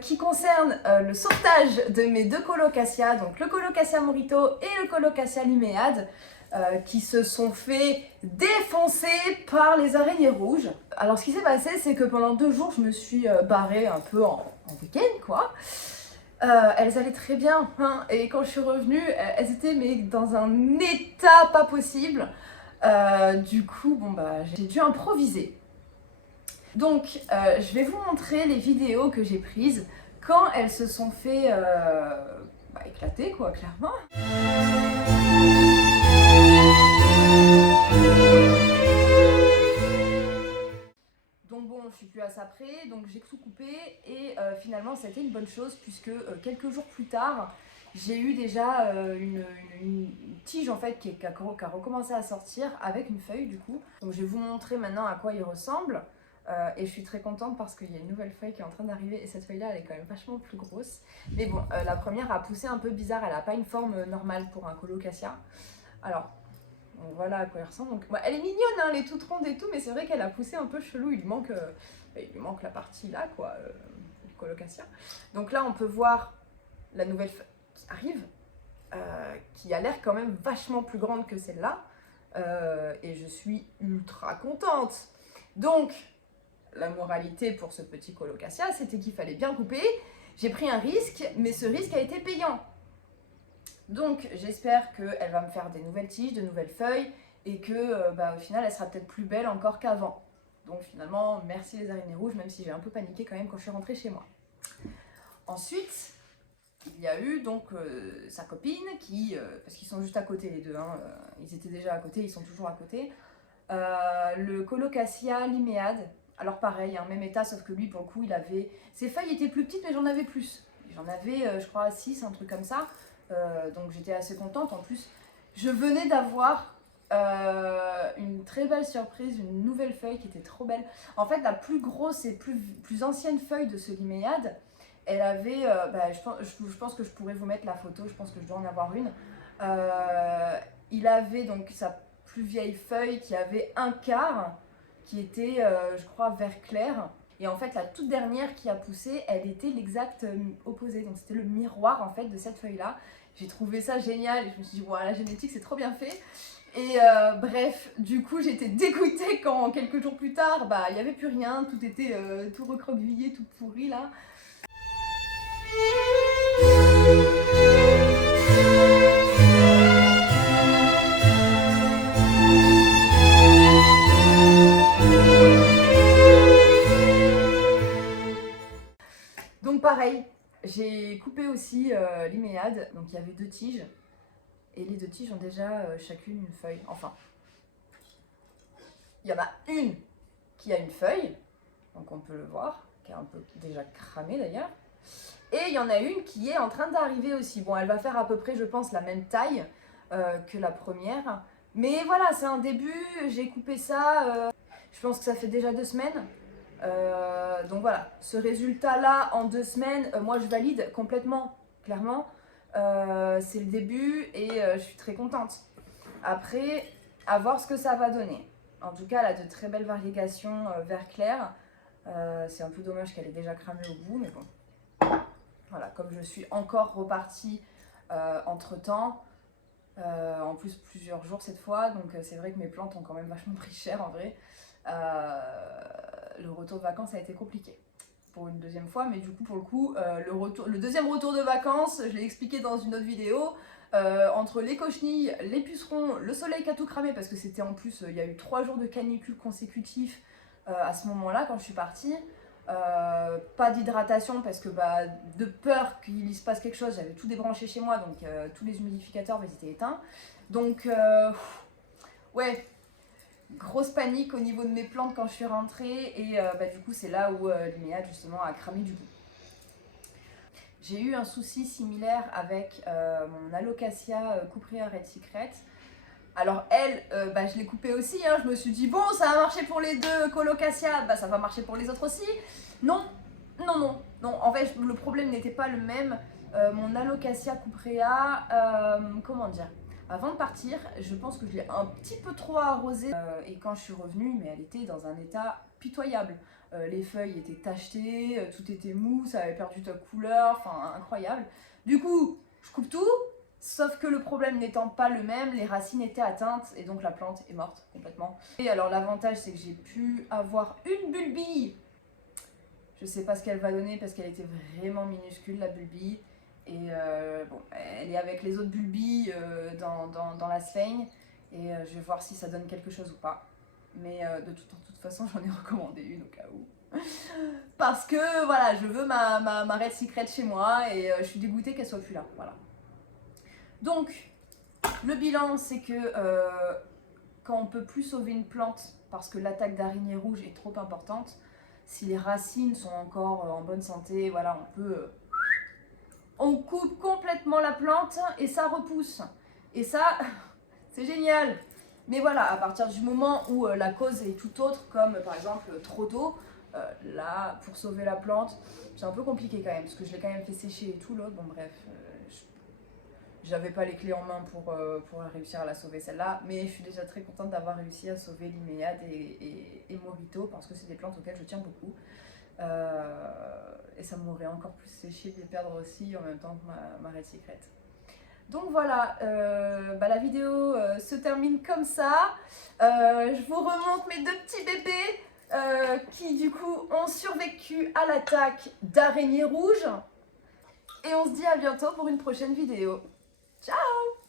qui concerne le sauvetage de mes deux colocassias, donc le colocasia Morito et le colocasia Liméade, qui se sont fait défoncer par les araignées rouges. Alors ce qui s'est passé, c'est que pendant 2 jours, je me suis barrée un peu en week-end, quoi. Elles allaient très bien, hein, et quand je suis revenue, elles étaient mais dans un état pas possible. Du coup, bon bah, j'ai dû improviser. Donc, je vais vous montrer les vidéos que j'ai prises quand elles se sont fait éclater, quoi, clairement. Donc bon, je suis plus à ça près, donc j'ai tout coupé et finalement ça a été une bonne chose puisque quelques jours plus tard, j'ai eu déjà une tige en fait qui a recommencé à sortir avec une feuille du coup. Donc je vais vous montrer maintenant à quoi il ressemble. Et je suis très contente parce qu'il y a une nouvelle feuille qui est en train d'arriver et cette feuille là elle est quand même vachement plus grosse. Mais bon, la première a poussé un peu bizarre, elle n'a pas une forme normale pour un colocasia. Alors voilà à quoi elle ressemble. Donc, elle est mignonne, hein, elle est toute ronde et tout, mais c'est vrai qu'elle a poussé un peu chelou, il lui manque la partie là quoi, du colocasia. Donc là on peut voir la nouvelle feuille qui arrive, qui a l'air quand même vachement plus grande que celle-là. Et je suis ultra contente. Donc la moralité pour ce petit colocasia, c'était qu'il fallait bien couper. J'ai pris un risque, mais ce risque a été payant. Donc j'espère qu'elle va me faire des nouvelles tiges, de nouvelles feuilles, et que au final elle sera peut-être plus belle encore qu'avant. Donc finalement, merci les araignées rouges, même si j'ai un peu paniqué quand même quand je suis rentrée chez moi. Ensuite, il y a eu donc sa copine qui, parce qu'ils sont juste à côté les deux, hein, ils étaient déjà à côté, ils sont toujours à côté, le colocasia Liméade. Alors pareil, hein, même état, sauf que lui, pour le coup, il avait... Ses feuilles étaient plus petites, mais j'en avais plus. J'en avais, je crois, 6, un truc comme ça. Donc j'étais assez contente. En plus, je venais d'avoir une très belle surprise, une nouvelle feuille qui était trop belle. En fait, la plus grosse et plus ancienne feuille de ce Liméade, elle avait... je pense que je pourrais vous mettre la photo, je pense que je dois en avoir une. Il avait donc sa plus vieille feuille qui avait un quart, qui était, je crois, vert clair. Et en fait, la toute dernière qui a poussé, elle était l'exact opposé. Donc c'était le miroir en fait de cette feuille-là. J'ai trouvé ça génial et je me suis dit, voilà, la génétique, c'est trop bien fait. Et bref, du coup, j'étais dégoûtée quand quelques jours plus tard, il n'y avait plus rien. Tout était tout recroquevillé, tout pourri là. Donc pareil, j'ai coupé aussi Liméade, donc il y avait 2 tiges, et les 2 tiges ont déjà chacune une feuille, enfin, il y en a une qui a une feuille, donc on peut le voir, qui est un peu déjà cramée d'ailleurs, et il y en a une qui est en train d'arriver aussi. Bon, elle va faire à peu près, je pense, la même taille que la première, mais voilà, c'est un début, j'ai coupé ça, je pense que ça fait déjà 2 semaines. Donc voilà, ce résultat-là en 2 semaines, moi je valide complètement, clairement. C'est le début et je suis très contente. Après, à voir ce que ça va donner. En tout cas, elle a de très belles variégations vert clair. C'est un peu dommage qu'elle ait déjà cramé au bout, mais bon. Voilà, comme je suis encore repartie entre-temps, en plus plusieurs jours cette fois, donc c'est vrai que mes plantes ont quand même vachement pris cher en vrai. Le retour de vacances a été compliqué pour une deuxième fois, mais du coup pour le coup le deuxième retour de vacances, je l'ai expliqué dans une autre vidéo, entre les cochenilles, les pucerons, le soleil qui a tout cramé parce que c'était en plus, il y a eu 3 jours de canicule consécutifs à ce moment là quand je suis partie. Pas d'hydratation parce que de peur qu'il se passe quelque chose, j'avais tout débranché chez moi, donc tous les humidificateurs ils étaient éteints, donc ouais, grosse panique au niveau de mes plantes quand je suis rentrée et du coup c'est là où Liméade justement a cramé du coup. J'ai eu un souci similaire avec mon Alocasia Cuprea Red Secret. Alors elle, je l'ai coupée aussi, hein. Je me suis dit bon ça a marché pour les deux colocasia, ça va marcher pour les autres aussi. Non, non, non, non, en fait le problème n'était pas le même. Mon Alocasia Cuprea, comment dire, avant de partir, je pense que je l'ai un petit peu trop arrosée et quand je suis revenue, mais elle était dans un état pitoyable. les feuilles étaient tachetées, tout était mou, ça avait perdu ta couleur, enfin incroyable. Du coup, je coupe tout, sauf que le problème n'étant pas le même, les racines étaient atteintes et donc la plante est morte complètement. Et alors l'avantage c'est que j'ai pu avoir une bulbille. Je sais pas ce qu'elle va donner parce qu'elle était vraiment minuscule la bulbille. Et bon, elle est avec les autres bulbilles dans la sphaigne. Et je vais voir si ça donne quelque chose ou pas. Mais de toute façon, j'en ai recommandé une au cas où. Parce que voilà, je veux ma Red Secret chez moi et je suis dégoûtée qu'elle soit plus là. Voilà. Donc, le bilan, c'est que quand on peut plus sauver une plante parce que l'attaque d'araignée rouge est trop importante, si les racines sont encore en bonne santé, voilà, on coupe complètement la plante et ça repousse. Et ça, c'est génial. Mais voilà, à partir du moment où la cause est tout autre, comme par exemple trop d'eau, là, pour sauver la plante, c'est un peu compliqué quand même, parce que je l'ai quand même fait sécher et tout l'autre. Bon bref, j'avais pas les clés en main pour réussir à la sauver celle-là, mais je suis déjà très contente d'avoir réussi à sauver l'Hyméade et Morito, parce que c'est des plantes auxquelles je tiens beaucoup. Et ça m'aurait encore plus séché de les perdre aussi en même temps que ma Red Secret. Donc voilà, la vidéo se termine comme ça. Je vous remonte mes deux petits bébés qui du coup ont survécu à l'attaque d'araignées rouges. Et on se dit à bientôt pour une prochaine vidéo. Ciao!